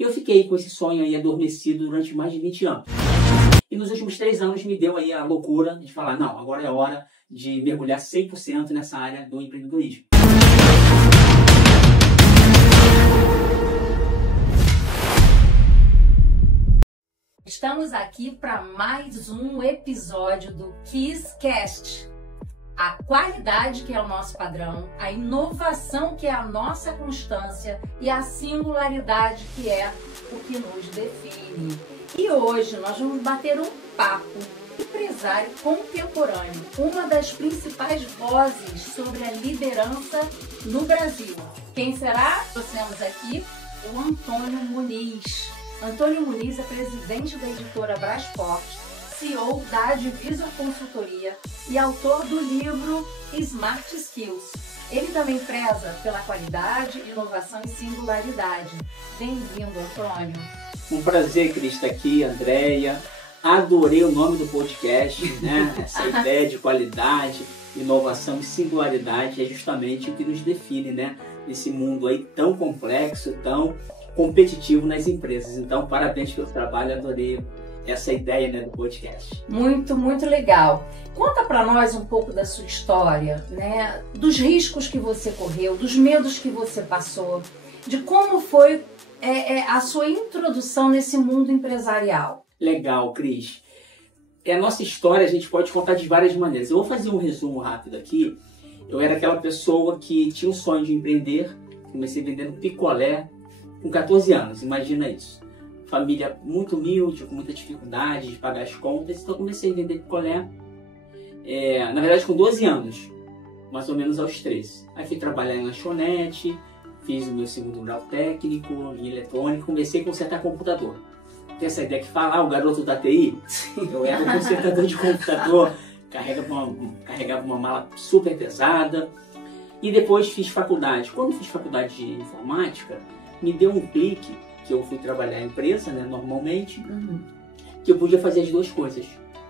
Eu fiquei com esse sonho aí adormecido durante mais de 20 anos. E nos últimos 3 anos me deu aí a loucura de falar, não, agora é hora de mergulhar 100% nessa área do empreendedorismo. Estamos aqui para mais um episódio do KISScast. A qualidade, que é o nosso padrão, a inovação, que é a nossa constância, e a singularidade, que é o que nos define. E hoje nós vamos bater um papo empresário contemporâneo, uma das principais vozes sobre a liderança no Brasil. Quem será? Trouxemos aqui o Antônio Muniz. Antônio Muniz é presidente da editora Brasport, CEO da Advisor Consultoria e autor do livro Smart Skills. Ele também preza pela qualidade, inovação e singularidade. Bem-vindo, Antônio. Um prazer, Cris, estar aqui, Andréia. Adorei o nome do podcast, né? Essa ideia de qualidade, inovação e singularidade é justamente o que nos define, né? Nesse mundo aí tão complexo, tão competitivo nas empresas. Então, parabéns pelo trabalho, adorei essa ideia, né, do podcast. Muito, muito legal. Conta para nós um pouco da sua história, né? Dos riscos que você correu, dos medos que você passou, de como foi a sua introdução nesse mundo empresarial. Legal, Cris. A nossa história a gente pode contar de várias maneiras. Eu vou fazer um resumo rápido aqui. Eu era aquela pessoa que tinha o sonho de empreender. Comecei vendendo picolé com 14 anos, imagina isso. Família muito humilde, com muita dificuldade de pagar as contas, então comecei a vender picolé, na verdade com 12 anos, mais ou menos aos 13. Aí fui trabalhar em lanchonete, fiz o meu segundo grau técnico em eletrônica, comecei a consertar computador. Tem essa ideia que fala, o garoto da TI? Eu era um consertador de computador, carregava uma mala super pesada, e depois fiz faculdade. Quando fiz faculdade de informática, me deu um clique, que eu fui trabalhar em empresa, né, normalmente, que eu podia fazer as duas coisas.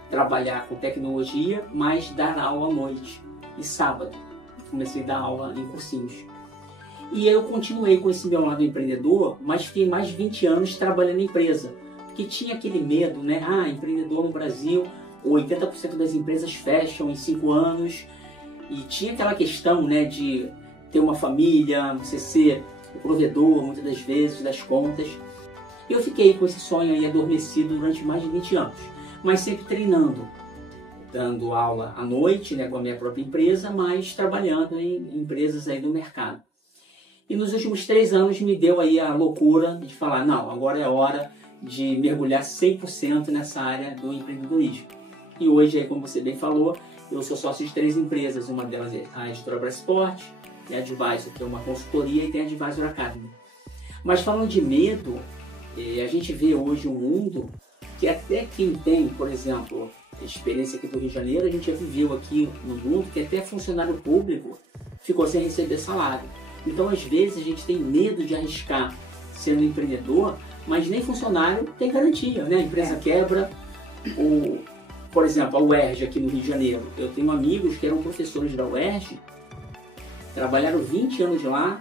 Trabalhar com tecnologia, mas dar aula à noite e sábado. Comecei a dar aula em cursinhos. E eu continuei com esse meu lado empreendedor, mas fiquei mais de 20 anos trabalhando em empresa. Porque tinha aquele medo, né? Empreendedor no Brasil, 80% das empresas fecham em 5 anos. E tinha aquela questão, né, de ter uma família, você ser o provedor, muitas das vezes, das contas. Eu fiquei com esse sonho aí adormecido durante mais de 20 anos, mas sempre treinando, dando aula à noite, né, com a minha própria empresa, mas trabalhando em empresas aí do mercado. E nos últimos 3 anos me deu aí a loucura de falar, não, agora é hora de mergulhar 100% nessa área do empreendedorismo. E hoje, aí, como você bem falou, eu sou sócio de 3 empresas, uma delas é a editora Brasport, tem a Advisor, que é uma consultoria, e tem a Advisor Academy. Mas falando de medo, a gente vê hoje um mundo que até quem tem, por exemplo, a experiência aqui do Rio de Janeiro, a gente já viveu aqui no mundo que até funcionário público ficou sem receber salário. Então, às vezes, a gente tem medo de arriscar sendo empreendedor, mas nem funcionário tem garantia, né? A empresa quebra. Por exemplo, a UERJ aqui no Rio de Janeiro. Eu tenho amigos que eram professores da UERJ, trabalharam 20 anos lá,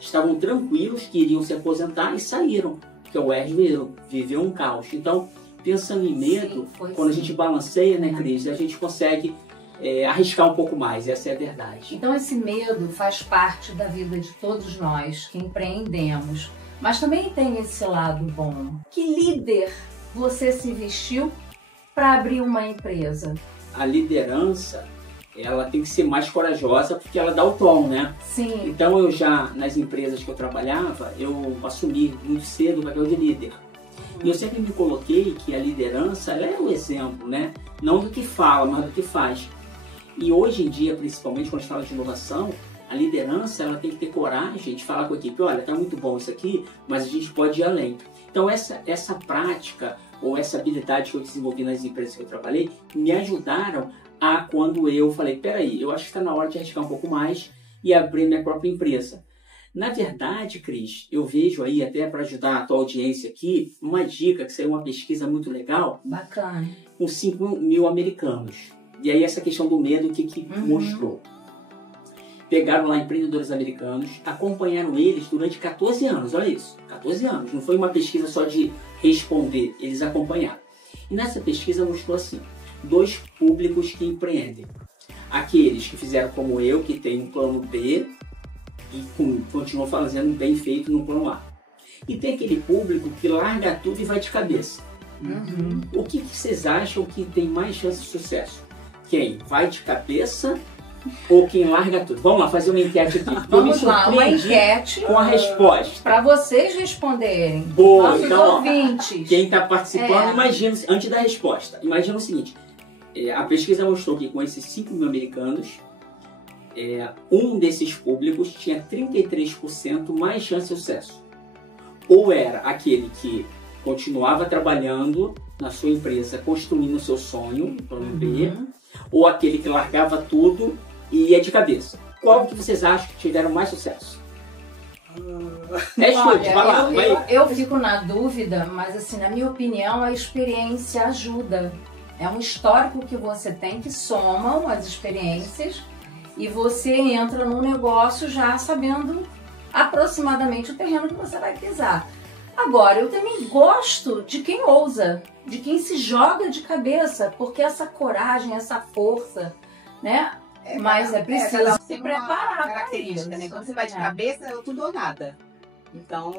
estavam tranquilos que iriam se aposentar e saíram, porque o UERJ viveu um caos. Então, pensando em medo, quando a gente balanceia, né, Cris, a gente consegue arriscar um pouco mais, essa é a verdade. Então, esse medo faz parte da vida de todos nós que empreendemos, mas também tem esse lado bom. Que líder você se vestiu para abrir uma empresa? A liderança, ela tem que ser mais corajosa porque ela dá o tom, né? Sim. Então eu já, nas empresas que eu trabalhava, eu assumi muito cedo o papel de líder. E eu sempre me coloquei que a liderança, ela é o exemplo, né? Não do que fala, mas do que faz. E hoje em dia, principalmente quando a gente fala de inovação, a liderança, ela tem que ter coragem de falar com a equipe, olha, tá muito bom isso aqui, mas a gente pode ir além. Então essa prática ou essa habilidade que eu desenvolvi nas empresas que eu trabalhei, me ajudaram quando eu falei, peraí, eu acho que está na hora de arriscar um pouco mais e abrir minha própria empresa. Na verdade, Cris, eu vejo aí, até para ajudar a tua audiência aqui, uma dica que saiu uma pesquisa muito legal. Bacana. Com 5 mil americanos. E aí essa questão do medo, o que mostrou? pegaram lá empreendedores americanos, acompanharam eles durante 14 anos, olha isso, 14 anos. Não foi uma pesquisa só de responder, eles acompanharam. E nessa pesquisa mostrou assim, 2 públicos que empreendem. Aqueles que fizeram como eu, que tem um plano B e continuam fazendo bem feito no plano A. E tem aquele público que larga tudo e vai de cabeça. O que vocês acham que tem mais chance de sucesso? Quem vai de cabeça ou quem larga tudo? Vamos lá, fazer uma enquete aqui. Vamos lá, uma enquete com a resposta. Para vocês responderem. Boa, nossos então, ouvintes. Quem está participando, imagina, antes da resposta, imagina o seguinte. A pesquisa mostrou que com esses 5 mil americanos, um desses públicos tinha 33% mais chance de sucesso. Ou era aquele que continuava trabalhando na sua empresa, construindo o seu sonho, plano B, ou aquele que largava tudo e ia de cabeça. Qual que vocês acham que tiveram mais sucesso? Olha, vai lá, eu fico na dúvida, mas assim, na minha opinião, a experiência ajuda. É um histórico que você tem que somam as experiências e você entra num negócio já sabendo aproximadamente o terreno que você vai pisar. Agora, eu também gosto de quem ousa, de quem se joga de cabeça, porque essa coragem, essa força, né? Mas é preciso se preparar para isso. Né? Quando você vai de cabeça, é tudo ou nada. Então,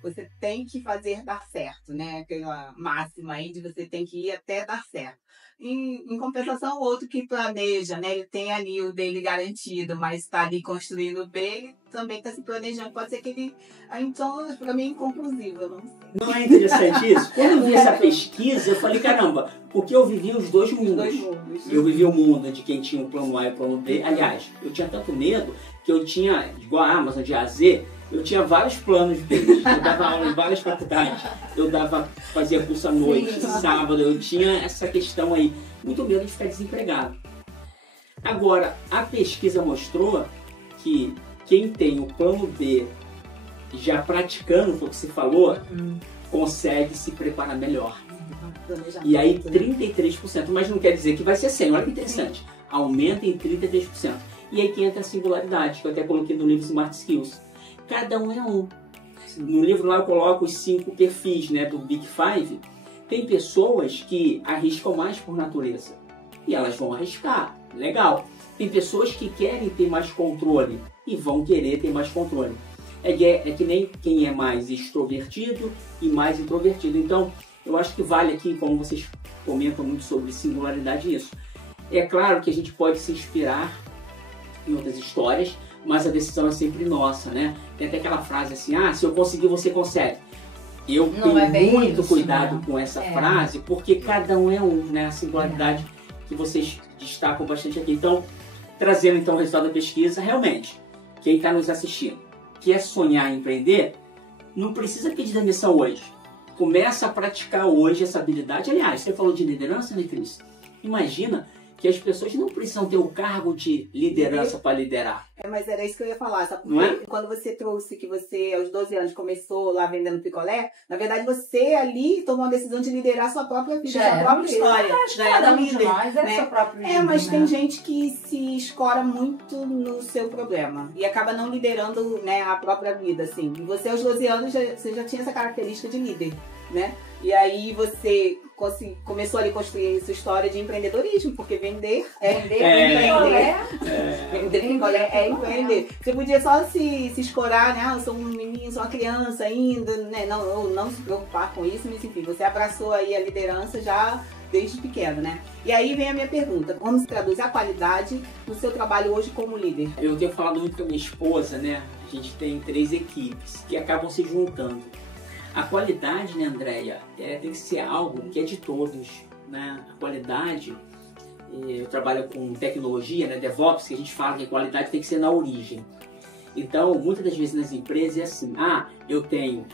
você tem que fazer dar certo, né? Aquela máxima aí de você tem que ir até dar certo. Em compensação, o outro que planeja, né? Ele tem ali o dele garantido, mas está ali construindo o dele, também está se planejando. Pode ser que ele... Então, para mim, é inconclusivo, eu não sei. Não é interessante isso? Quando eu vi essa pesquisa, eu falei, caramba, porque eu vivi os dois mundos. Eu vivi o mundo de quem tinha o plano A e o plano B. Aliás, eu tinha tanto medo que eu tinha, igual a Amazon, de A a Z, eu tinha vários planos B. Eu dava aula em várias faculdades. Fazia curso à noite, sábado. Eu tinha essa questão aí. Muito medo de ficar desempregado. Agora, a pesquisa mostrou que quem tem o plano B já praticando, foi o que você falou, consegue se preparar melhor. E aí 33%, mas não quer dizer que vai ser 100%, olha que interessante. Aumenta em 33%. E aí que entra a singularidade, que eu até coloquei no livro Smart Skills. Cada um é um. No livro lá eu coloco os 5 perfis, né, do Big Five. Tem pessoas que arriscam mais por natureza. E elas vão arriscar, legal. Tem pessoas que querem ter mais controle e vão querer ter mais controle. É que nem quem é mais extrovertido e mais introvertido. Então, eu acho que vale aqui, como vocês comentam muito sobre singularidade, isso. É claro que a gente pode se inspirar em outras histórias, mas a decisão é sempre nossa, né? Tem até aquela frase assim, se eu conseguir, você consegue. Eu tenho muito cuidado com essa frase, porque cada um é um, né? A singularidade que vocês destacam bastante aqui. Então, trazendo então o resultado da pesquisa, realmente, quem está nos assistindo, quer sonhar em empreender, não precisa pedir demissão hoje. Começa a praticar hoje essa habilidade. Aliás, você falou de liderança, né, Cris? Imagina que as pessoas não precisam ter o cargo de liderança para liderar. Mas era isso que eu ia falar, sabe? Porque quando você trouxe que você, aos 12 anos, começou lá vendendo picolé, na verdade você ali tomou a decisão de liderar a sua própria vida, sua própria história. Já era líder, né? Mas tem gente que se escora muito no seu problema e acaba não liderando, né, a própria vida, assim. E você, aos 12 anos, você já tinha essa característica de líder, né? E aí você começou ali a construir sua história de empreendedorismo, porque vender é empreender. Vender picolé é empreender. Você podia só se escorar, né? Eu sou um menino, sou uma criança ainda, né? Não se preocupar com isso, mas enfim, você abraçou aí a liderança já desde pequeno, né? E aí vem a minha pergunta, como se traduz a qualidade no seu trabalho hoje como líder? Eu tenho falado muito com a minha esposa, né? A gente tem 3 equipes que acabam se juntando. A qualidade, né, Andréia, tem que ser algo que é de todos, né? A qualidade, eu trabalho com tecnologia, né, DevOps, que a gente fala que a qualidade tem que ser na origem. Então, muitas das vezes nas empresas é assim, eu tenho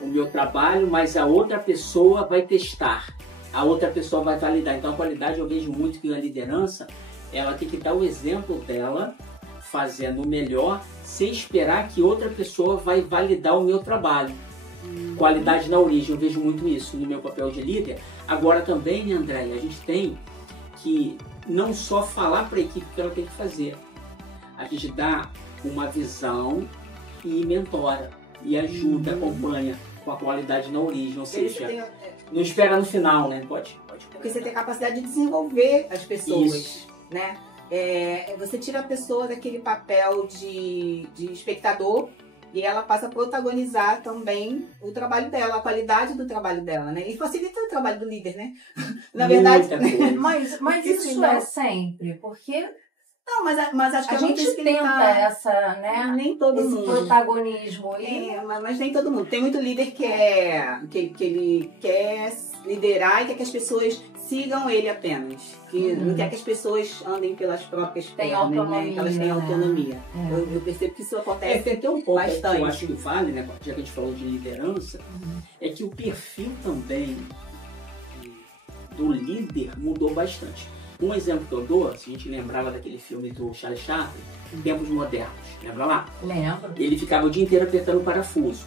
o meu trabalho, mas a outra pessoa vai testar, a outra pessoa vai validar. Então, a qualidade, eu vejo muito que a liderança, ela tem que dar o exemplo dela, fazendo o melhor, sem esperar que outra pessoa vai validar o meu trabalho. Qualidade na origem, eu vejo muito isso no meu papel de líder. Agora também, né, Andréia, a gente tem que não só falar para a equipe o que ela tem que fazer. A gente dá uma visão e mentora, e ajuda, acompanha com a qualidade na origem, ou seja, não espera no final, né? Pode. Porque você tem a capacidade de desenvolver as pessoas, Isso. né? Você tira a pessoa daquele papel de espectador e ela passa a protagonizar também o trabalho dela, a qualidade do trabalho dela, né? E facilita o trabalho do líder, né? Na verdade, mas isso é sempre, porque não, mas acho que a gente tenta essa, né? Nem todo esse mundo. Protagonismo. Mas nem todo mundo. Tem muito líder que ele quer liderar e quer que as pessoas sigam ele apenas. Que não quer que as pessoas andem pelas próprias pernas, né? Que elas tenham autonomia. Eu percebo que isso acontece tem até um ponto bastante. Que eu acho que vale, né? Já que a gente falou de liderança, é que o perfil também do líder mudou bastante. Um exemplo que eu dou, se a gente lembrava daquele filme do Charlie Chaplin, Tempos Modernos, lembra lá? Lembro. Ele ficava o dia inteiro apertando o parafuso.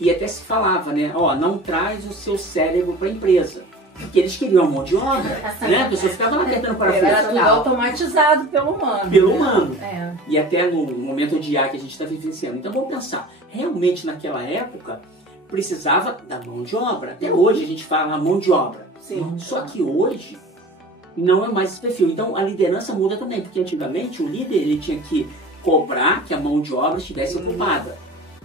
E até se falava, né? Não traz o seu cérebro para a empresa. Porque eles queriam a mão de obra, né? A pessoa ficava lá apertando o parafuso. Era tudo automatizado pelo humano. Pelo humano. E até no momento de IA que a gente está vivenciando. Então vamos pensar, realmente naquela época precisava da mão de obra. Até hoje a gente fala mão de obra. Sim. Só que hoje não é mais esse perfil. Então a liderança muda também, porque antigamente o líder ele tinha que cobrar que a mão de obra estivesse ocupada.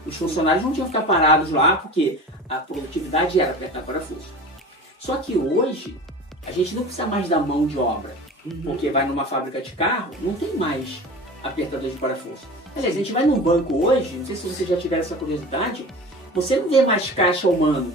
Os funcionários não tinham que ficar parados lá porque a produtividade era apertar parafuso. Só que hoje a gente não precisa mais da mão de obra, porque vai numa fábrica de carro, não tem mais apertador de parafuso. Aliás, a gente vai num banco hoje, não sei se vocês já tiveram essa curiosidade, você não vê mais caixa humano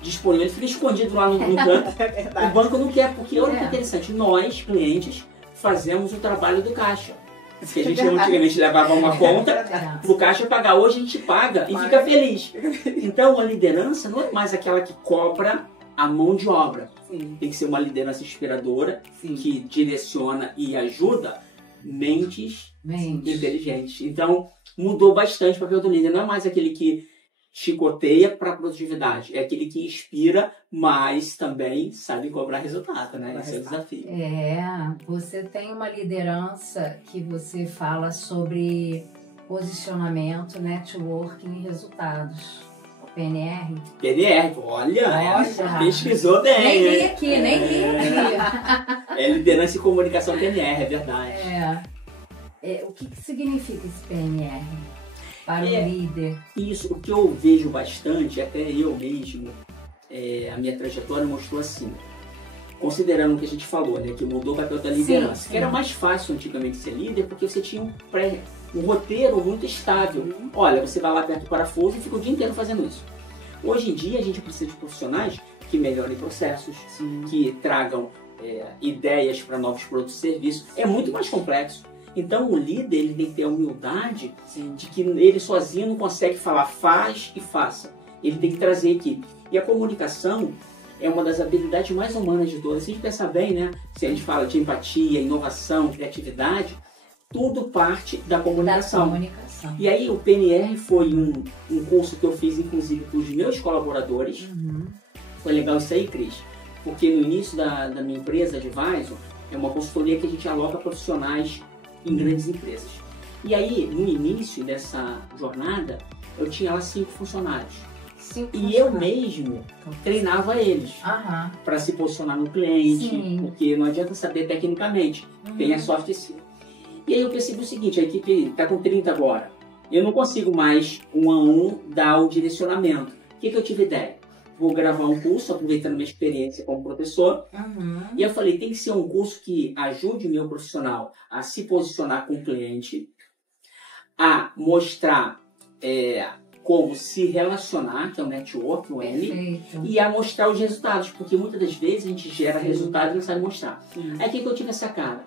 disponível, ele fica escondido lá no canto. O banco não quer, porque olha que interessante, nós, clientes, fazemos o trabalho do caixa. Porque a gente antigamente levava uma conta pro caixa pagar, hoje a gente paga e fica feliz. Então a liderança não é mais aquela que cobra a mão de obra. Tem que ser uma liderança inspiradora, que direciona e ajuda mentes inteligentes. Então mudou bastante o papel do líder, não é mais aquele que chicoteia para a produtividade. É aquele que inspira, mas também sabe cobrar resultado, né? Esse é o desafio. Você tem uma liderança que você fala sobre posicionamento, networking e resultados. PNR? PNR, olha, pesquisou bem. Nem li aqui, nem li aqui. É liderança e comunicação PNR, é verdade. O que significa esse PNR? Para o líder. Isso, o que eu vejo bastante, até eu mesmo, a minha trajetória mostrou assim, considerando o que a gente falou, né, que mudou o papel da liderança, que era mais fácil antigamente ser líder, porque você tinha um roteiro muito estável. Olha, você vai lá perto do parafuso e fica o dia inteiro fazendo isso. Hoje em dia a gente precisa de profissionais que melhorem processos, que tragam ideias para novos produtos e serviços. É muito mais complexo. Então o líder ele tem que ter a humildade de que ele sozinho não consegue falar faz e faça. Ele tem que trazer equipe. E a comunicação é uma das habilidades mais humanas de todas. Se a gente pensar bem, né? Se a gente fala de empatia, inovação, criatividade, tudo parte da comunicação. E aí o PNR foi um curso que eu fiz inclusive para os meus colaboradores. Foi legal isso aí, Cris. Porque no início da minha empresa, Advisor, é uma consultoria que a gente aloca profissionais em grandes empresas. E aí, no início dessa jornada, eu tinha lá 5 funcionários. Eu mesmo treinava eles para se posicionar no cliente, porque não adianta saber tecnicamente, tem a soft skill. E aí eu percebi o seguinte, a equipe está com 30 agora, eu não consigo mais um a um dar o direcionamento. O que eu tive ideia? Vou gravar um curso, aproveitando minha experiência como professor. E eu falei, tem que ser um curso que ajude o meu profissional a se posicionar com o cliente, a mostrar como se relacionar, que é o network, o N, e a mostrar os resultados, porque muitas das vezes a gente gera resultado e não sabe mostrar. Aí o que eu tive essa cara?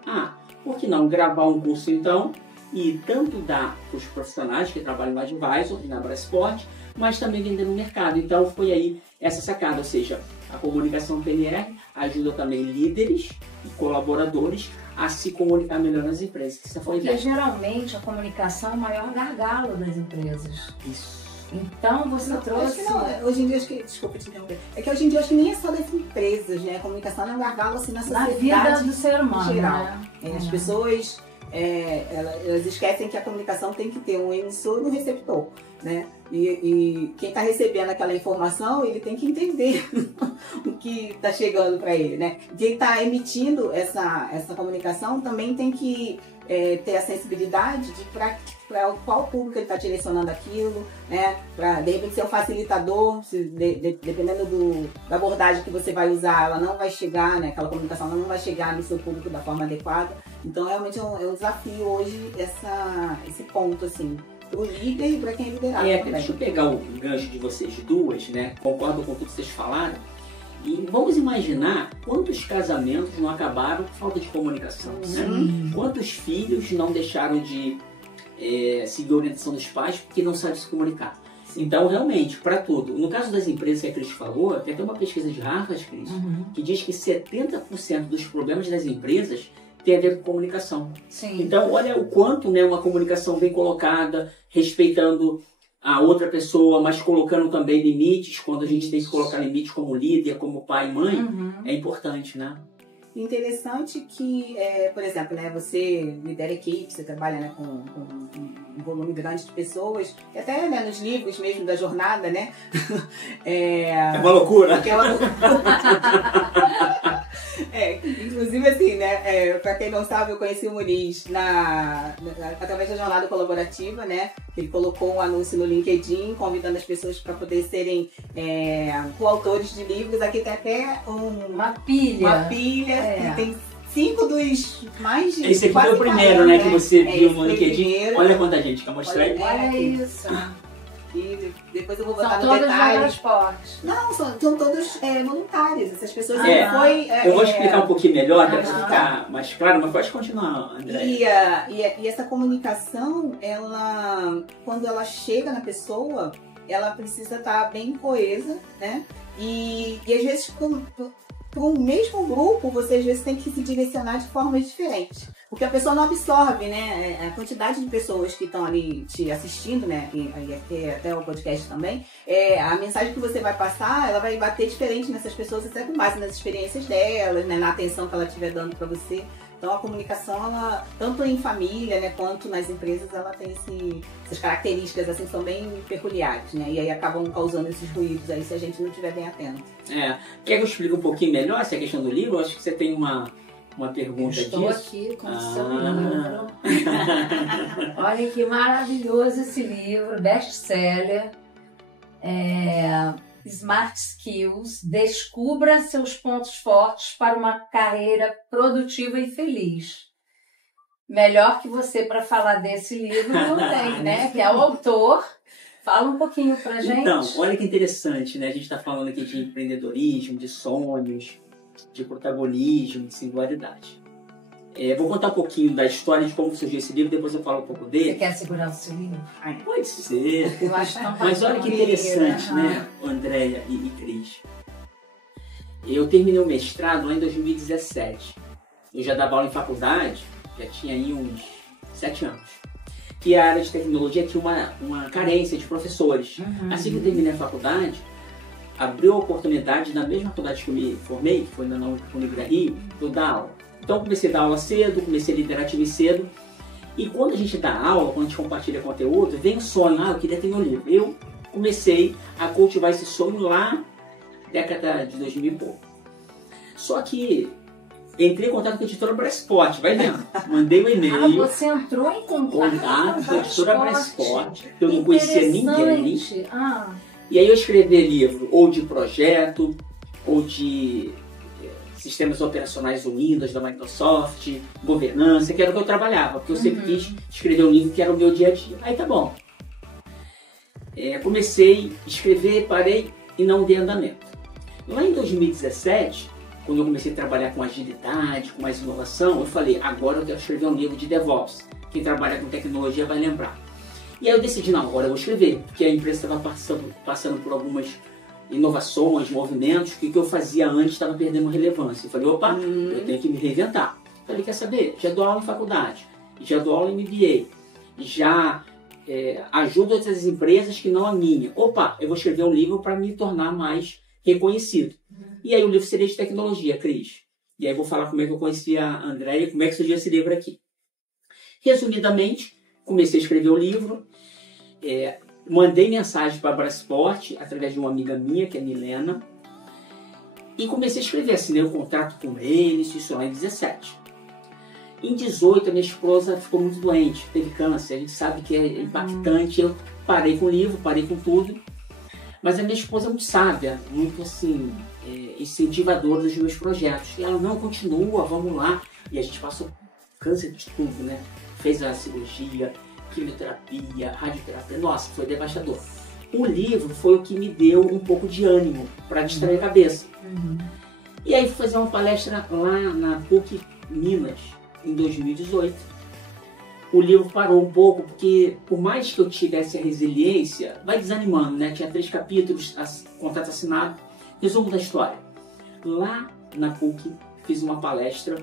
Por que não gravar um curso então, e tanto dar para os profissionais que trabalham no Advisor e na Brasport, mas também vender no mercado. Então foi aí essa sacada, ou seja, a comunicação PNR ajuda também líderes e colaboradores a se comunicar melhor nas empresas. Essa foi a ideia. Porque geralmente a comunicação é o maior gargalo das empresas. Isso. Então você trouxe... Hoje em dia, desculpa te interromper, é que hoje em dia acho que nem é só das empresas, né? A comunicação é um gargalo assim na sociedade. Na vida do ser humano, geral. né? As pessoas elas esquecem que a comunicação tem que ter um emissor e um receptor, né? E quem está recebendo aquela informação, ele tem que entender o que está chegando para ele, né? Quem está emitindo essa comunicação também tem que ter a sensibilidade de para qual público ele está direcionando aquilo, né? Para, de repente, ser um facilitador, dependendo da abordagem que você vai usar, ela não vai chegar, né? Aquela comunicação não vai chegar no seu público da forma adequada. Então, realmente é um desafio hoje esse ponto, assim, para o líder e para quem é liderado. Deixa eu pegar o gancho de vocês duas, né? Concordo com tudo que vocês falaram. E vamos imaginar quantos casamentos não acabaram por falta de comunicação, né? Quantos filhos não deixaram de seguir a orientação dos pais porque não sabem se comunicar. Então, realmente, para tudo. No caso das empresas que a Cris falou, tem até uma pesquisa de Harvard, Cris, que diz que 70% dos problemas das empresas tem a ver com comunicação. Sim. Então, olha o quanto, né, uma comunicação bem colocada, respeitando a outra pessoa, mas colocando também limites, quando a gente tem que colocar limites como líder, como pai e mãe, é importante, né? Interessante que, por exemplo, né, você lidera equipe, você trabalha, né, com um volume grande de pessoas, e até, né, nos livros mesmo da jornada, né? É uma loucura. Inclusive, assim, né, pra quem não sabe, eu conheci o Muniz através da jornada colaborativa, né? Ele colocou um anúncio no LinkedIn, convidando as pessoas para poder serem coautores de livros. Aqui tem até uma pilha. Que tem 5 dos mais de... Esse aqui foi o primeiro, né, que você viu no LinkedIn. Olha quanta gente, quer mostrar aí? Olha isso. E depois eu vou botar no detalhe. Não, são todos voluntários. Essas pessoas eu vou explicar um pouquinho melhor, para ficar mais claro, mas pode continuar, André. E essa comunicação, quando ela chega na pessoa, ela precisa estar bem coesa, né? E às vezes, para um mesmo grupo, você às vezes tem que se direcionar de formas diferentes. Porque a pessoa não absorve, né? A quantidade de pessoas que estão ali te assistindo, né? E até o podcast também. A mensagem que você vai passar, ela vai bater diferente nessas pessoas, até com base nas experiências delas, né? Na atenção que ela estiver dando para você. Então a comunicação, ela, tanto em família, né, quanto nas empresas, ela tem essas características assim, que são bem peculiares, né? E aí acabam causando esses ruídos aí se a gente não estiver bem atento. Quer que eu explique um pouquinho melhor essa questão do livro? Eu acho que você tem uma pergunta disso. Estou aqui com o seu livro. Olha que maravilhoso esse livro, best-seller. Smart Skills, descubra seus pontos fortes para uma carreira produtiva e feliz. Melhor que você para falar desse livro não tem, né? Que é o autor. Fala um pouquinho pra gente. Então, olha que interessante, né? A gente está falando aqui de empreendedorismo, de sonhos, de protagonismo, de singularidade. Vou contar um pouquinho da história de como surgiu esse livro, depois eu falo um pouco dele. Você quer segurar o seu livro? Pode ser. Eu acho tão Mas olha que interessante, né, Andréia e Cris? Eu terminei o mestrado lá em 2017. Eu já dava aula em faculdade, já tinha aí uns 7 anos. Que a área de tecnologia tinha uma carência de professores. Assim que eu terminei a faculdade, abriu a oportunidade, na mesma faculdade que eu me formei, que foi na Univira Rio, eu dar aula. Então comecei a dar aula cedo, comecei a liderar time cedo. E quando a gente dá aula, quando a gente compartilha conteúdo, vem o sonho, eu queria ter meu livro. Eu comecei a cultivar esse sonho lá, década de 2000 e pouco. Só que entrei em contato com a editora Brassport, vai vendo. Mandei um e-mail. Você entrou em contato com a editora Brassport, eu não conhecia ninguém. E aí eu escrevi livro ou de projeto, ou de sistemas operacionais unidos da Microsoft, governança, que era o que eu trabalhava, porque eu sempre quis escrever um livro que era o meu dia a dia. Aí tá bom. Comecei a escrever, parei e não dei andamento. Lá em 2017, quando eu comecei a trabalhar com agilidade, com mais inovação, eu falei, agora eu quero escrever um livro de DevOps. Quem trabalha com tecnologia vai lembrar. E aí eu decidi, não, agora eu vou escrever, porque a empresa estava passando por algumas inovações, movimentos, que o que eu fazia antes estava perdendo relevância. Eu falei, opa, eu tenho que me reinventar. Falei, quer saber? Já dou aula em faculdade, já dou aula em MBA, já ajudo outras empresas que não a minha. Opa, eu vou escrever um livro para me tornar mais reconhecido. E aí o livro seria de tecnologia, Cris. E aí eu vou falar como é que eu conheci a Andréia, como é que surgiu esse livro aqui. Resumidamente, comecei a escrever o livro, mandei mensagem para a Brasport através de uma amiga minha, que é a Milena, e comecei a escrever, assinei um contrato com eles, isso lá em 17. Em 18, a minha esposa ficou muito doente, teve câncer, a gente sabe que é impactante, eu parei com o livro, parei com tudo, mas a minha esposa é muito sábia, muito assim, incentivadora dos meus projetos, e ela, não, continua, vamos lá, e a gente passou câncer de tudo, né? Fez a cirurgia, quimioterapia, radioterapia, nossa, foi devastador. O livro foi o que me deu um pouco de ânimo para distrair a cabeça. E aí fui fazer uma palestra lá na PUC Minas, em 2018. O livro parou um pouco, porque por mais que eu tivesse a resiliência, vai desanimando, né? Tinha 3 capítulos, contrato assinado. Resumo da história. Lá na PUC, fiz uma palestra,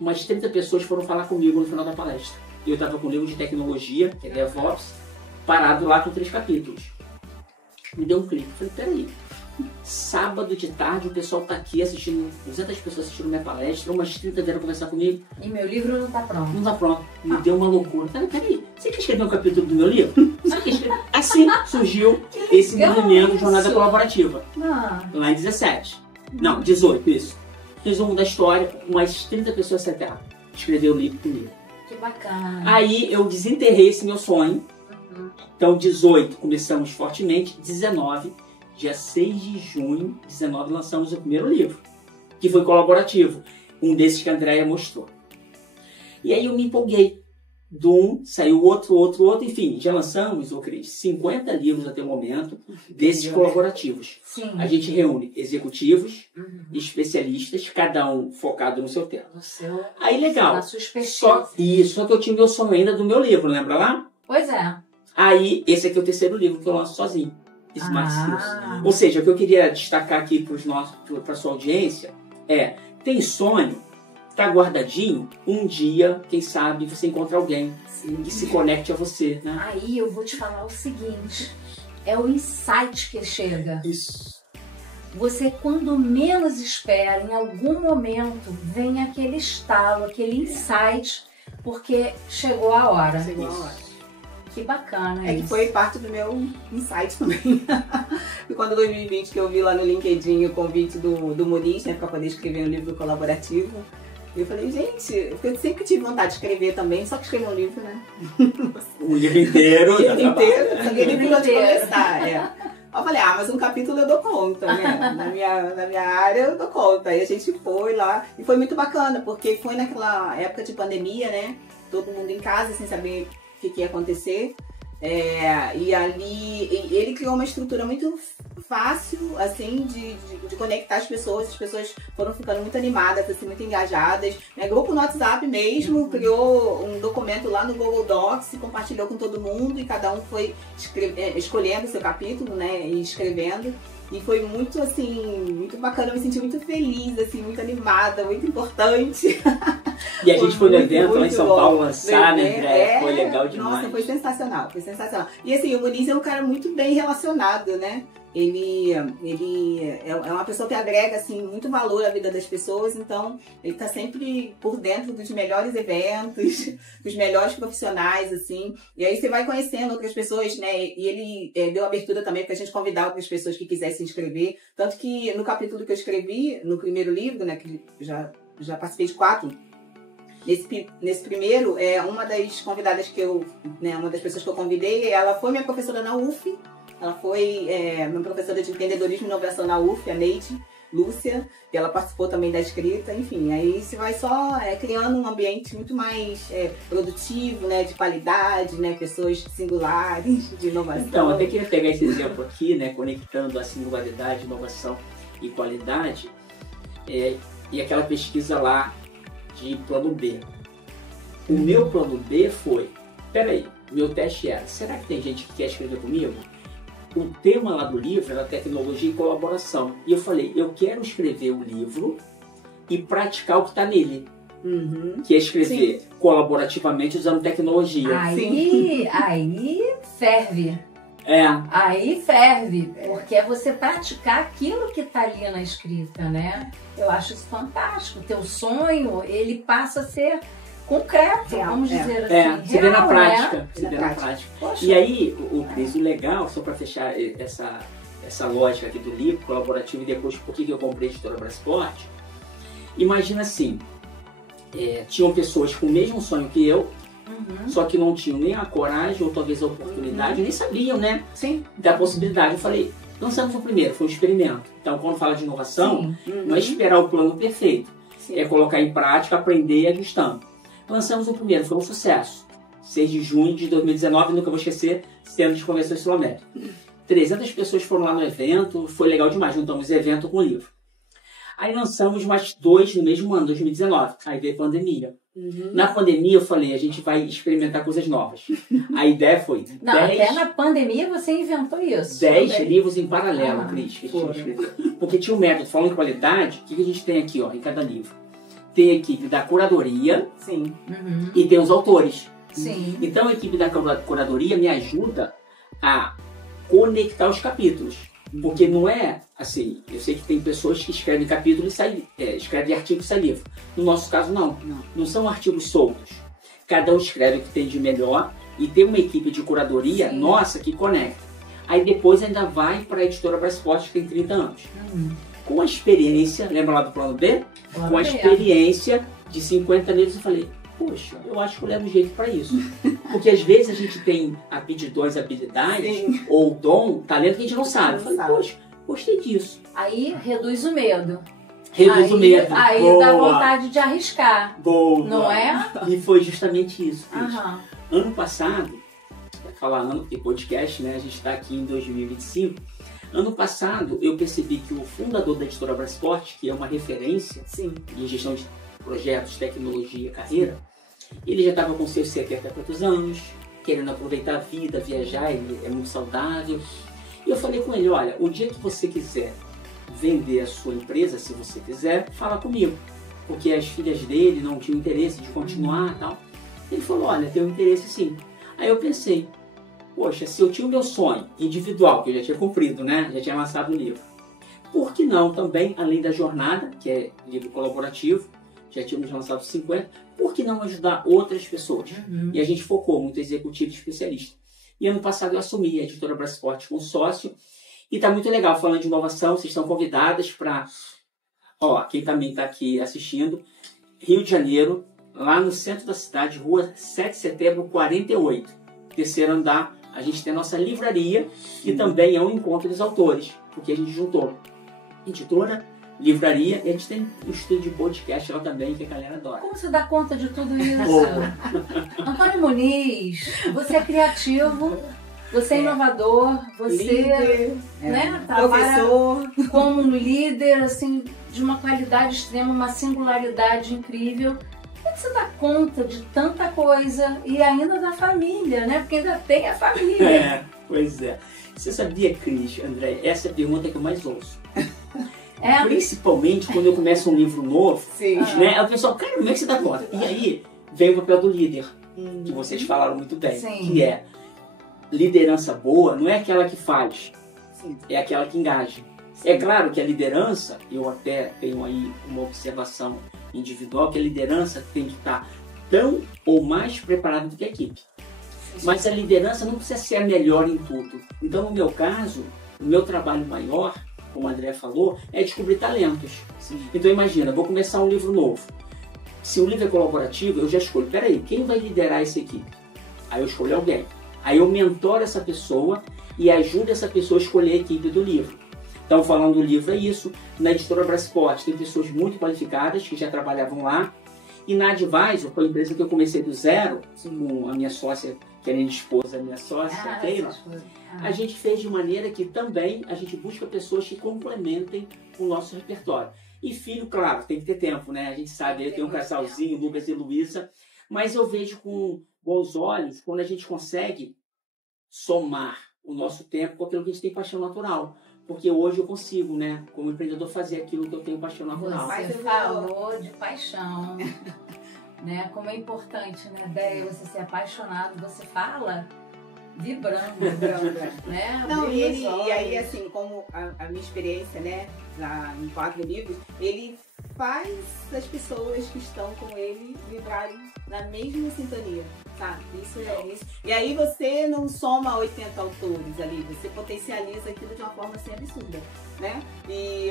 umas 30 pessoas foram falar comigo no final da palestra. Eu estava com um livro de tecnologia, que é DevOps, parado lá com 3 capítulos. Me deu um clique. Falei, peraí, sábado de tarde o pessoal está aqui assistindo, 200 pessoas assistindo minha palestra, umas 30 vieram conversar comigo. E meu livro não está pronto. Não está pronto. Me deu uma loucura. Falei, peraí, você quer escrever um capítulo do meu livro? Você quer escrever? Assim surgiu esse movimento Jornada Colaborativa. Lá em 17. Não, 18, isso. Resumo da história, umas 30 pessoas sentaram. Escrever o livro comigo. Que bacana. Aí eu desenterrei esse meu sonho. Então, 18, começamos fortemente. 19, dia 6 de junho, 19, lançamos o primeiro livro, que foi colaborativo. Um desses que a Andréia mostrou. E aí eu me empolguei. Do um, saiu outro, enfim, já lançamos, Cris, 50 livros até o momento, desses colaborativos. Sim. A gente reúne executivos, especialistas, cada um focado no seu tema. Aí legal. Na sua expertise. Só que eu tinha o meu sonho ainda do meu livro, lembra lá? Pois é. Aí, esse aqui é o terceiro livro que eu lanço sozinho. Smart Skills. Ou seja, o que eu queria destacar aqui para a sua audiência tem sonho, tá guardadinho, um dia, quem sabe, você encontra alguém que se conecte a você, né? Aí eu vou te falar o seguinte, é o insight que chega. Isso. Você, quando menos espera, em algum momento, vem aquele estalo, aquele insight, porque chegou a hora. Chegou a hora. Que bacana isso. Que foi parte do meu insight também. E quando em 2020 que eu vi lá no LinkedIn o convite do Muniz, né, para poder escrever um livro colaborativo, eu falei, gente, eu sempre tive vontade de escrever também, só que escrever um livro, né? Um livro inteiro. Um livro inteiro, só que ele não pode começar, Eu falei, mas um capítulo eu dou conta, né? Na minha área eu dou conta. Aí a gente foi lá e foi muito bacana, porque foi naquela época de pandemia, né? Todo mundo em casa, sem saber o que ia acontecer. E ali ele criou uma estrutura muito fácil, assim, de conectar as pessoas foram ficando muito animadas, assim, muito engajadas, né? Grupo no WhatsApp mesmo, criou um documento lá no Google Docs, compartilhou com todo mundo e cada um foi escolhendo o seu capítulo, né, e escrevendo. E foi muito, assim, muito bacana, eu me senti muito feliz, assim, muito animada, muito importante. E a gente foi no evento lá em São Paulo lançar, né, André? Foi legal demais. Nossa, foi sensacional. E assim, o Muniz é um cara muito bem relacionado, né? Ele é uma pessoa que agrega, assim, muito valor à vida das pessoas, então ele tá sempre por dentro dos melhores eventos, dos melhores profissionais, assim. E aí você vai conhecendo outras pessoas, né? E ele deu abertura também pra gente convidar outras pessoas que quisessem se inscrever. Tanto que no capítulo que eu escrevi, no primeiro livro, né, que já participei de 4, nesse primeiro, uma das convidadas uma das pessoas que eu convidei, ela foi minha professora na UF. Ela foi minha professora de empreendedorismo e inovação na UF, a Neide Lúcia, e ela participou também da escrita, enfim. Aí você vai só criando um ambiente muito mais produtivo, né, de qualidade, né, pessoas singulares, de inovação. Então, eu até queria pegar esse exemplo aqui, né, conectando a singularidade, inovação e qualidade, e aquela pesquisa lá de plano B. O meu plano B foi, peraí, meu teste era, será que tem gente que quer escrever comigo? O tema lá do livro era tecnologia e colaboração. E eu falei, eu quero escrever um livro e praticar o que está nele. Que é escrever colaborativamente usando tecnologia. Aí ferve. Aí ferve, porque é você praticar aquilo que está ali na escrita, né? Eu acho isso fantástico. O teu sonho, ele passa a ser concreto, vamos dizer assim. Você vê na prática. Né? Você vê na prática. E aí, Cris, o legal, só para fechar essa lógica aqui do livro colaborativo e depois por que eu comprei a Editora Brasport, imagina assim, tinham pessoas com o mesmo sonho que eu, só que não tinham nem a coragem ou talvez a oportunidade, nem sabiam, né? Sim. Da possibilidade. Eu falei, lançamos o primeiro, foi um experimento. Então, quando fala de inovação, não é esperar o plano perfeito. Sim. É colocar em prática, aprender e ajustando. Lançamos o primeiro, foi um sucesso. 6 de junho de 2019, nunca vou esquecer, Centro de Convenções Sul-América. 300 pessoas foram lá no evento, foi legal demais, juntamos evento com o livro. Aí lançamos mais 2 no mesmo ano, 2019. Aí veio a pandemia. Na pandemia eu falei, a gente vai experimentar coisas novas. A ideia foi... Até na pandemia você inventou isso. 10 livros em paralelo, Cris, que tinha escrito. Porque tinha um método, falando em qualidade, o que a gente tem aqui, ó, em cada livro? Tem a equipe da curadoria. Sim. E tem os autores. Sim. Então a equipe da curadoria me ajuda a conectar os capítulos. Porque não é assim, eu sei que tem pessoas que escrevem capítulo e escrevem artigo e sai livro. No nosso caso, não. Não são artigos soltos. Cada um escreve o que tem de melhor e tem uma equipe de curadoria nossa que conecta. Aí depois ainda vai para a Editora Brasport, que tem 30 anos. Com a experiência, lembra lá do plano B? Com a experiência de 50 livros, eu falei, poxa, eu acho que eu levo jeito para isso. Porque às vezes a gente tem aptidões, habilidades, ou dom, talento que a gente não sabe. Eu falei, poxa, gostei disso. Aí reduz o medo. Reduz o medo. Aí dá vontade de arriscar. Boa. Não é? E foi justamente isso. Ano passado, para falar ano, porque podcast, né? A gente está aqui em 2025. Ano passado, eu percebi que o fundador da Editora Brasport, que é uma referência em gestão de projetos, tecnologia, carreira, ele já estava com seus 70 e tantos anos, querendo aproveitar a vida, viajar, ele é muito saudável. E eu falei com ele, olha, o dia que você quiser vender a sua empresa, se você quiser, fala comigo. Porque as filhas dele não tinham interesse de continuar e tal. Ele falou, olha, tenho interesse sim. Aí eu pensei, poxa, se eu tinha o meu sonho individual, que eu já tinha cumprido, né? Já tinha lançado o livro. Por que não também, além da jornada, que é livro colaborativo, já tínhamos lançado 50, por que não ajudar outras pessoas? E a gente focou muito executivo e especialista. E ano passado eu assumi a Editora Brasport como sócio. E está muito legal, falando de inovação, vocês estão convidadas para... Ó, quem também está aqui assistindo, Rio de Janeiro, lá no centro da cidade, rua 7 de setembro, 48. Terceiro andar, a gente tem a nossa livraria, que também é um encontro dos autores, porque a gente juntou editora, livraria, e a gente tem um estúdio de podcast lá também, que a galera adora. Como você dá conta de tudo isso? Antônio Muniz, você é criativo, você é inovador, você líder, trabalha como um líder, assim, de uma qualidade extrema, uma singularidade incrível. Como você dá conta de tanta coisa e ainda da família, né? Porque ainda tem a família. Pois é. Você sabia, Cris, André, essa é a pergunta que eu mais ouço. Principalmente quando eu começo um livro novo, né? O pessoal, cara, como é que você dá conta? E aí vem o papel do líder, que vocês falaram muito bem, que é liderança boa, não é aquela que faz, é aquela que engaja. É claro que a liderança, eu até tenho aí uma observação individual, que a liderança tem que estar tão ou mais preparada do que a equipe. Mas a liderança não precisa ser a melhor em tudo. Então, no meu caso, o meu trabalho maior, como a André falou, é descobrir talentos. Então imagina, vou começar um livro novo. Se o livro é colaborativo, eu já escolho, peraí, quem vai liderar essa equipe? Aí eu escolho alguém. Aí eu mentoro essa pessoa e ajudo essa pessoa a escolher a equipe do livro. Então, falando do livro é isso. Na Editora Brasport tem pessoas muito qualificadas que já trabalhavam lá. E na Advisor, foi a empresa que eu comecei do zero, com a minha sócia, que é a minha esposa, a minha sócia, a Keila. A gente fez de maneira que também a gente busca pessoas que complementem o nosso repertório. E filho, claro, tem que ter tempo, né? A gente sabe, tem um casalzinho, Lucas e Luísa, mas eu vejo com bons olhos quando a gente consegue somar o nosso tempo com aquilo que a gente tem paixão natural. Porque hoje eu consigo, né, como empreendedor, fazer aquilo que eu tenho paixão natural. Você falou de paixão, né? Como é importante, né, Déia, você ser apaixonado. Você fala vibrando, né? Não, e aí, assim, como a minha experiência, né, em 4 livros, ele faz as pessoas que estão com ele vibrarem na mesma sintonia, sabe? Isso é isso. E aí você não soma 80 autores ali, você potencializa aquilo de uma forma assim absurda, né? E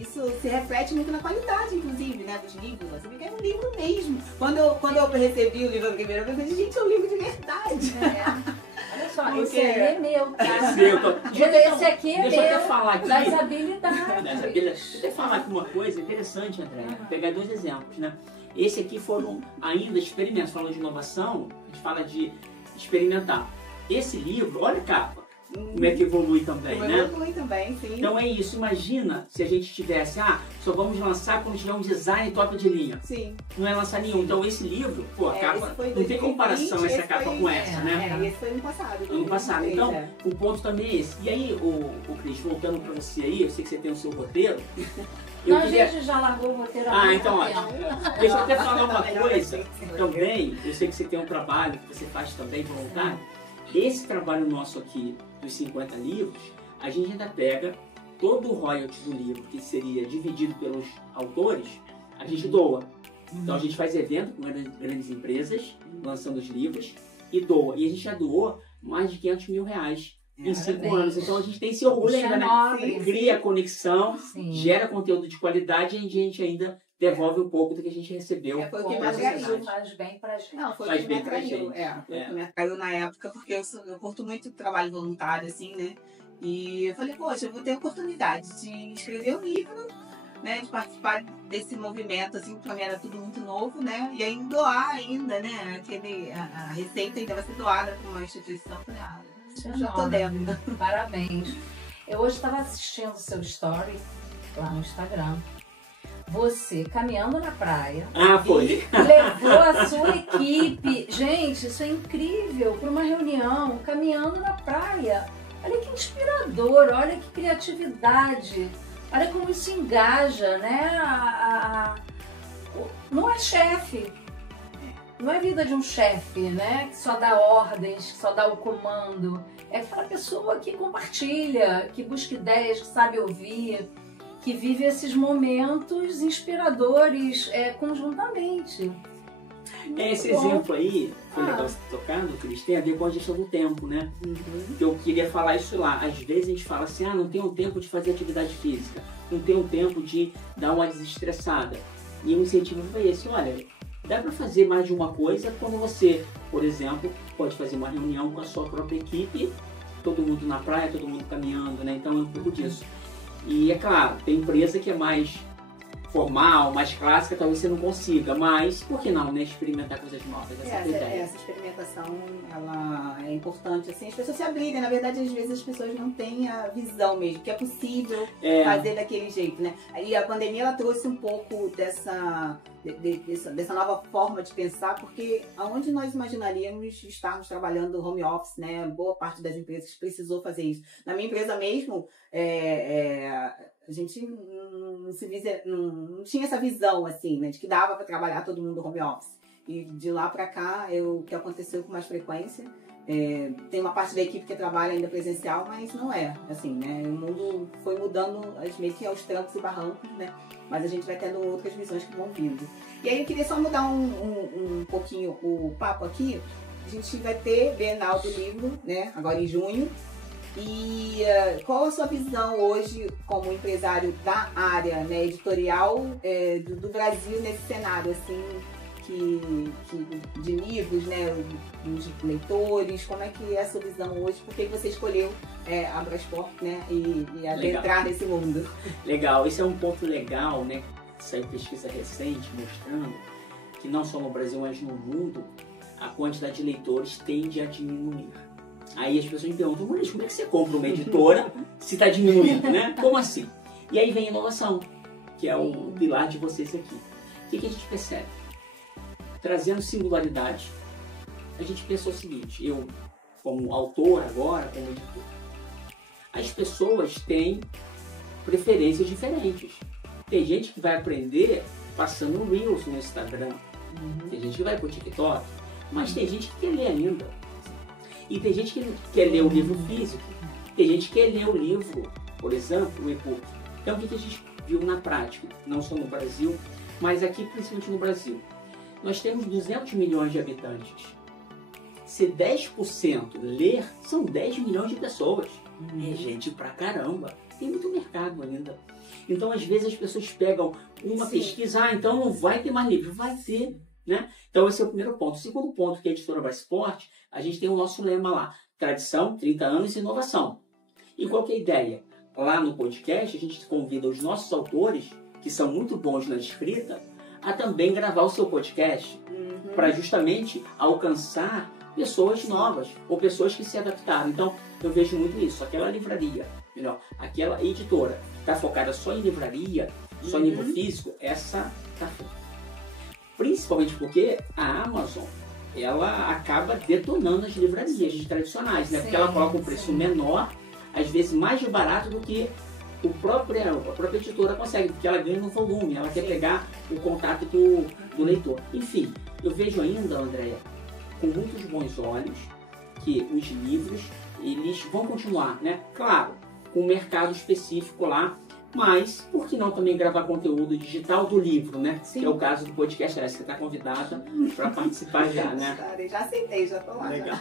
isso se reflete muito na qualidade, inclusive, né, dos livros. Você vê que é um livro mesmo. Quando eu recebi o livro a primeira vez, eu falei, gente, é um livro de verdade. Olha só, esse aí é meu, tá? Esse aqui é deixa meu, eu até falar aqui. das habilidades. Deixa eu falar aqui uma coisa interessante, André. Vou pegar 2 exemplos, né? Esse aqui foram ainda experimentos. Falando de inovação, a gente fala de experimentar. Esse livro, olha a capa. Como é que evolui também, né? Evolui também, sim. Então é isso. Imagina se a gente tivesse, só vamos lançar quando tiver um design top de linha. Sim. Não é lançar nenhum. Então esse livro, pô, a capa, não tem comparação essa capa com essa, né? Esse foi ano passado. Ano passado. Então, o ponto também é esse. E aí, o Cris, voltando pra você aí, eu sei que você tem o seu roteiro. A gente já largou o roteiro há então ótimo. Deixa eu até falar uma coisa também. Eu sei que você tem um trabalho que você faz também voluntário. Esse trabalho nosso aqui, dos 50 livros, a gente ainda pega todo o royalties do livro, que seria dividido pelos autores, a gente doa. Então a gente faz evento com grandes empresas, lançando os livros, e doa. E a gente já doou mais de 500 mil reais em 5 anos. Então a gente tem esse orgulho ainda, né? Cria conexão, gera conteúdo de qualidade e a gente ainda devolve um pouco do que a gente recebeu. Foi o que me atraiu. Faz bem pra gente. Não, foi o que me atraiu. Foi o que me atraiu na época, porque eu curto muito trabalho voluntário, assim, né? E eu falei, poxa, eu vou ter a oportunidade de escrever um livro, né? De participar desse movimento, assim, pra mim era tudo muito novo, né? E aí doar ainda, né? A receita ainda vai ser doada para uma instituição. Eu falei, já tô dentro. Parabéns. Eu hoje estava assistindo o seu story lá no Instagram. Você caminhando na praia. Foi. Levou a sua equipe. Gente, isso é incrível. Para uma reunião, caminhando na praia. Olha que inspirador, olha que criatividade. Olha como isso engaja, né? Não é chefe. Não é vida de um chefe, né? Que só dá ordens, que só dá o comando. É aquela pessoa que compartilha, que busca ideias, que sabe ouvir, que vive esses momentos inspiradores conjuntamente. Esse exemplo aí, foi legal você tocando, Cris, tem a ver com a gestão do tempo, né? Que eu queria falar isso lá. Às vezes a gente fala assim, não tenho tempo de fazer atividade física, não tenho tempo de dar uma desestressada. E o incentivo foi esse, olha, dá para fazer mais de uma coisa quando você, por exemplo, pode fazer uma reunião com a sua própria equipe, todo mundo na praia, todo mundo caminhando, né? Então é um pouco disso. E é claro, tem empresa que é mais formal, mais clássica, talvez você não consiga, mas por que não, né? Experimentar coisas novas, essa experimentação, ela é importante, assim, as pessoas se abrirem, na verdade, às vezes as pessoas não têm a visão mesmo, que é possível fazer daquele jeito, né? E a pandemia, ela trouxe um pouco dessa nova forma de pensar, porque aonde nós imaginaríamos estarmos trabalhando home office, né? Boa parte das empresas precisou fazer isso. Na minha empresa mesmo, a gente não tinha essa visão, assim, né? De que dava para trabalhar todo mundo home office. E de lá para cá, o que aconteceu com mais frequência, tem uma parte da equipe que trabalha ainda presencial, mas não é, assim, né? O mundo foi mudando meio que aos trancos e barrancos, né? Mas a gente vai tendo outras visões que vão vindo. E aí eu queria só mudar um pouquinho o papo aqui. A gente vai ter Bienal do Livro, né? Agora em junho. E qual a sua visão hoje como empresário da área, né, editorial do Brasil nesse cenário assim, de livros, né, dos leitores? Como é que é a sua visão hoje? Por que você escolheu a Brascorp, né, e adentrar nesse mundo? Legal, esse é um ponto legal, né? Saiu pesquisa recente mostrando que não só no Brasil, mas no mundo, a quantidade de leitores tende a diminuir. Aí as pessoas me perguntam, como é que você compra uma editora se está diminuindo, né? Como assim? E aí vem a inovação, que é o pilar de vocês aqui. O que a gente percebe? Trazendo singularidade, a gente pensou o seguinte, eu como autor agora, como editor, as pessoas têm preferências diferentes. Tem gente que vai aprender passando Reels no Instagram, tem gente que vai pro TikTok, mas tem gente que quer ler ainda. E tem gente que quer ler o livro físico, tem gente que quer ler o livro, por exemplo, o e-book. Então, o que a gente viu na prática, não só no Brasil, mas aqui principalmente no Brasil? Nós temos 200 milhões de habitantes. Se 10% ler, são 10 milhões de pessoas. É gente pra caramba. Tem muito mercado ainda. Então, às vezes, as pessoas pegam uma pesquisa, então não vai ter mais livro. Vai ter, né? Então, esse é o primeiro ponto. O segundo ponto, que é a editora Brasport, a gente tem o nosso lema lá. Tradição, 30 anos e inovação. E qual que é a ideia? Lá no podcast, a gente convida os nossos autores, que são muito bons na escrita, a também gravar o seu podcast, para justamente alcançar pessoas novas, ou pessoas que se adaptaram. Então, eu vejo muito isso. Aquela livraria, melhor, aquela editora que está focada só em livraria, só em livro físico, essa está fora. Principalmente porque a Amazon, ela acaba detonando as livrarias tradicionais, né? Porque ela coloca um preço menor, às vezes mais barato do que a própria editora consegue, porque ela ganha no volume, ela quer pegar o contato do leitor. Enfim, eu vejo ainda, Andréia, com muitos bons olhos, que os livros, eles vão continuar, né? Claro, com um mercado específico lá, mas por que não também gravar conteúdo digital do livro, né? Sim. Que é o caso do podcast, você está convidada para participar já, né? Já aceitei, já estou lá. Legal.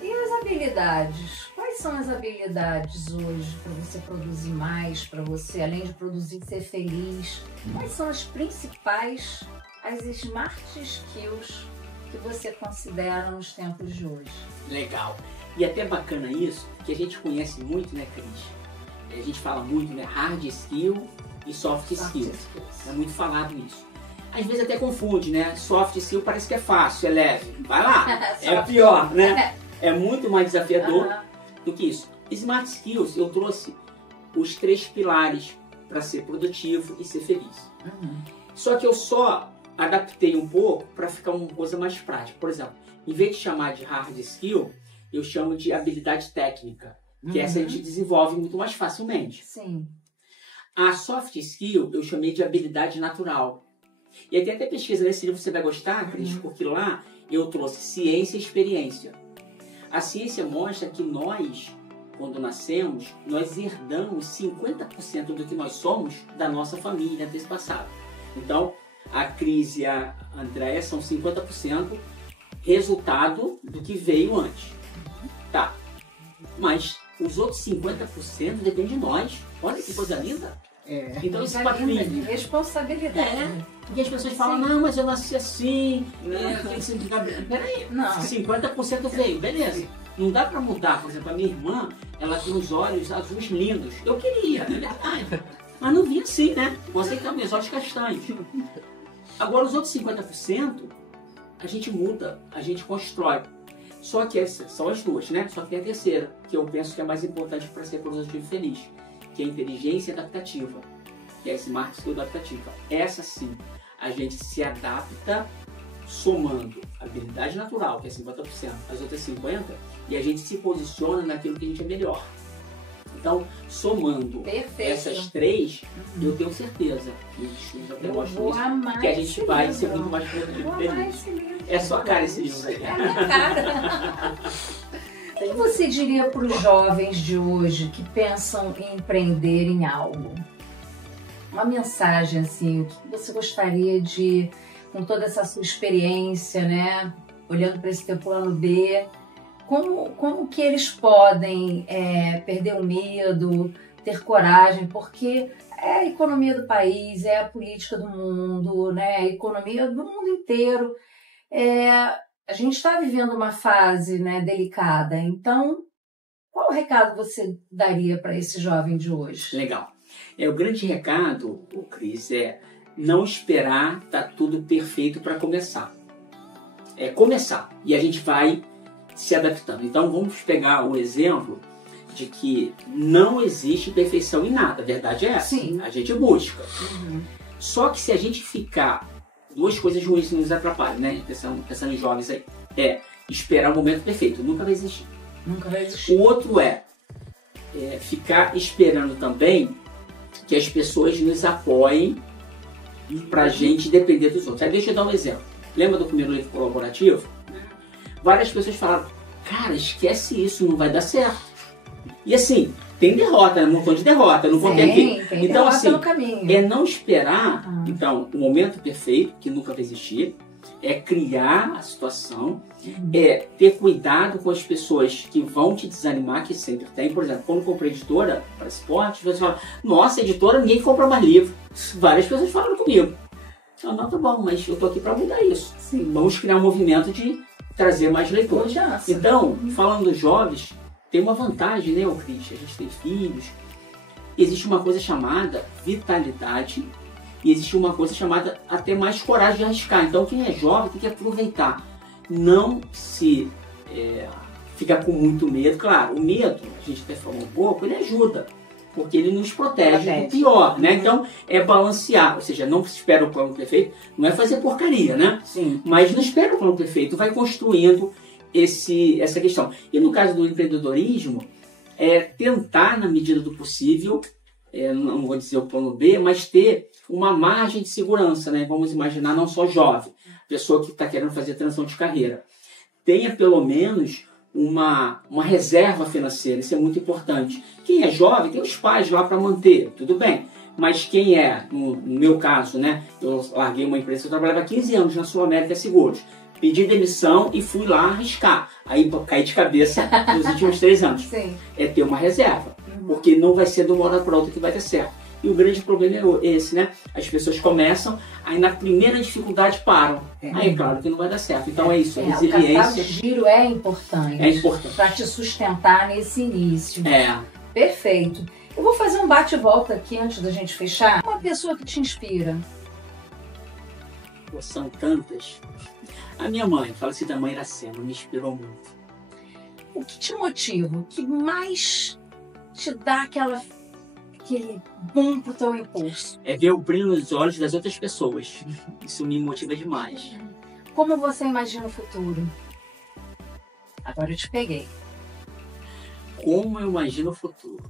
E as habilidades? Quais são as habilidades hoje para você produzir mais, para você, além de produzir, ser feliz? Quais são as principais, as smart skills que você considera nos tempos de hoje? Legal. E até bacana isso, que a gente conhece muito, né, Cris? A gente fala muito, né, hard skill e soft skills. É muito falado isso. Às vezes até confunde, né? Soft skill parece que é fácil, é leve. Vai lá, é pior, né? É muito mais desafiador do que isso. Smart skills, eu trouxe os 3 pilares para ser produtivo e ser feliz. Só que eu só adaptei um pouco para ficar uma coisa mais prática. Por exemplo, em vez de chamar de hard skill, eu chamo de habilidade técnica, que essa a gente desenvolve muito mais facilmente. Sim. A soft skill eu chamei de habilidade natural. E aí tem até pesquisa nesse livro, você vai gostar, Cris, porque lá eu trouxe ciência e experiência. A ciência mostra que nós, quando nascemos, nós herdamos 50% do que nós somos da nossa família antepassada. Então, a Cris e a Andréia são 50% resultado do que veio antes. Tá. Mas os outros 50% dependem de nós. Olha que coisa linda. Então esse papinho de responsabilidade. Porque as pessoas falam, não, mas eu nasci assim. Peraí, não. 50% veio, beleza. Não dá pra mudar. Por exemplo, a minha irmã, ela tem os olhos azuis lindos. Eu queria, na verdade. Mas não vi assim, né? Você que tem meus olhos castanhos. Agora os outros 50%, a gente muda, a gente constrói. Só que essas são as duas, né? Só que tem a terceira, que eu penso que é mais importante para ser produtivo e feliz, que é a inteligência adaptativa, que é a smart skill adaptativa. Essa sim, a gente se adapta somando a habilidade natural, que é 50%, as outras 50%, e a gente se posiciona naquilo que a gente é melhor. Então, somando essas 3, eu tenho certeza que a gente vai ser muito mais produtivo e feliz. É só a cara esse livro aí. É a minha cara. O que você diria para os jovens de hoje que pensam em empreender em algo? Uma mensagem assim, o que você gostaria de, com toda essa sua experiência, né, olhando para esse teu plano B, como que eles podem perder o medo, ter coragem, porque é a economia do país, é a política do mundo, né, a economia do mundo inteiro. A gente está vivendo uma fase, né, delicada, então qual o recado você daria para esse jovem de hoje? Legal. O grande recado, Cris, é não esperar estar tudo perfeito para começar. É começar e a gente vai se adaptando. Então vamos pegar o exemplo de que não existe perfeição em nada, a verdade é essa. Sim. A gente busca. Só que se a gente ficar... Duas coisas ruins que nos atrapalham, né? Pensando em jovens aí. Esperar o momento perfeito. Nunca vai existir. Nunca vai existir. O outro é ficar esperando também que as pessoas nos apoiem pra gente depender dos outros. Aí deixa eu dar um exemplo. Lembra do primeiro livro colaborativo? Várias pessoas falaram, cara, esquece isso, não vai dar certo. E assim, tem derrota, um montão de derrota, não contei aqui. Tem então, derrota assim, no caminho. É não esperar, então, o momento perfeito, que nunca vai existir, é criar a situação, é ter cuidado com as pessoas que vão te desanimar, que sempre tem. Por exemplo, quando eu comprei editora para esporte, você fala, nossa, editora, ninguém compra mais livro. Várias pessoas falaram comigo. Não, tá bom, mas eu tô aqui para mudar isso. Sim. Vamos criar um movimento de trazer mais leitores. Então, falando dos jovens, tem uma vantagem, né, Cris? A gente tem filhos. Existe uma coisa chamada vitalidade e existe uma coisa chamada até mais coragem de arriscar. Então, quem é jovem tem que aproveitar. Não se ficar com muito medo. Claro, o medo, a gente até falou um pouco, ele ajuda. Porque ele nos protege do pior, né? Então, é balancear. Ou seja, não se espera o plano perfeito. Não é fazer porcaria, né? Sim. Mas não espera o plano perfeito. Vai construindo essa questão. E no caso do empreendedorismo, é tentar, na medida do possível, não vou dizer o plano B, mas ter uma margem de segurança, né? Vamos imaginar, não só jovem, pessoa que está querendo fazer transição de carreira. Tenha pelo menos uma reserva financeira, isso é muito importante. Quem é jovem tem os pais lá para manter, tudo bem. Mas quem no meu caso, né? Eu larguei uma empresa, eu trabalhava há 15 anos na Sul América Seguros. Pedi demissão e fui lá arriscar. Aí caí de cabeça nos últimos 3 anos. Sim. É ter uma reserva. Porque não vai ser de uma hora para outra que vai dar certo. E o grande problema é esse, né? As pessoas começam, aí na primeira dificuldade param. Aí é claro que não vai dar certo. Então é isso, a resiliência. O capital de giro é importante. É importante. Para te sustentar nesse início. Perfeito. Eu vou fazer um bate-volta aqui antes da gente fechar. Uma pessoa que te inspira. São tantas. A minha mãe, falecida mãe Iracema, me inspirou muito. O que te motiva? O que mais te dá aquele boom pro teu impulso? É ver o brilho nos olhos das outras pessoas. Isso me motiva demais. Como você imagina o futuro? Agora eu te peguei. Como eu imagino o futuro?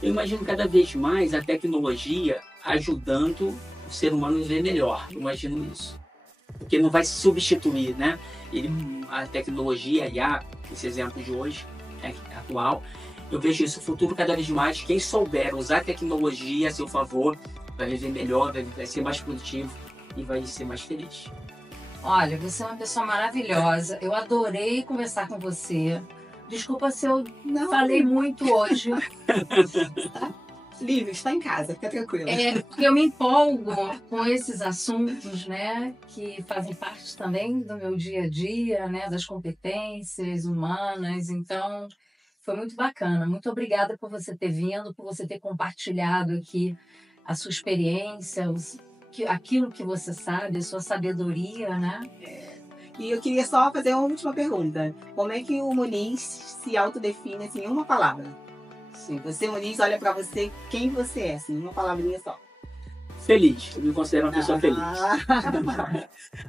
Eu imagino cada vez mais a tecnologia ajudando o ser humano a viver melhor. Eu imagino isso. Porque não vai se substituir, né? A tecnologia, esse exemplo de hoje, atual, eu vejo isso no futuro cada vez mais. Quem souber usar a tecnologia a seu favor, vai viver melhor, vai ser mais produtivo e vai ser mais feliz. Olha, você é uma pessoa maravilhosa. Eu adorei conversar com você. Desculpa se eu falei muito hoje. Livre, está em casa, fica tranquila. Porque eu me empolgo com esses assuntos, né, que fazem parte também do meu dia a dia, né, das competências humanas. Então, foi muito bacana. Muito obrigada por você ter vindo, por você ter compartilhado aqui a sua experiência, aquilo que você sabe, a sua sabedoria, né? E eu queria só fazer uma última pergunta. Como é que o Muniz se autodefine assim, em uma palavra? Sim, você, Muniz, olha pra você, quem você é, assim, uma palavrinha só. Feliz, eu me considero uma pessoa feliz.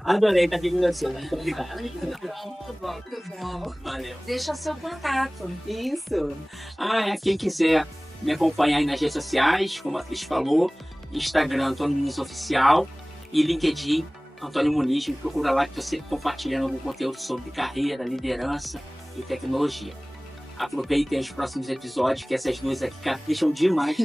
Adorei estar aqui com você, muito obrigado. Muito bom. Valeu. Deixa seu contato. Isso. Quem quiser me acompanhar aí nas redes sociais, como a Cris falou, Instagram, Antônio Muniz Oficial, e LinkedIn, Antônio Muniz, me procura lá que estou sempre compartilhando algum conteúdo sobre carreira, liderança e tecnologia. Aproveitem os próximos episódios, que essas duas aqui capricham demais.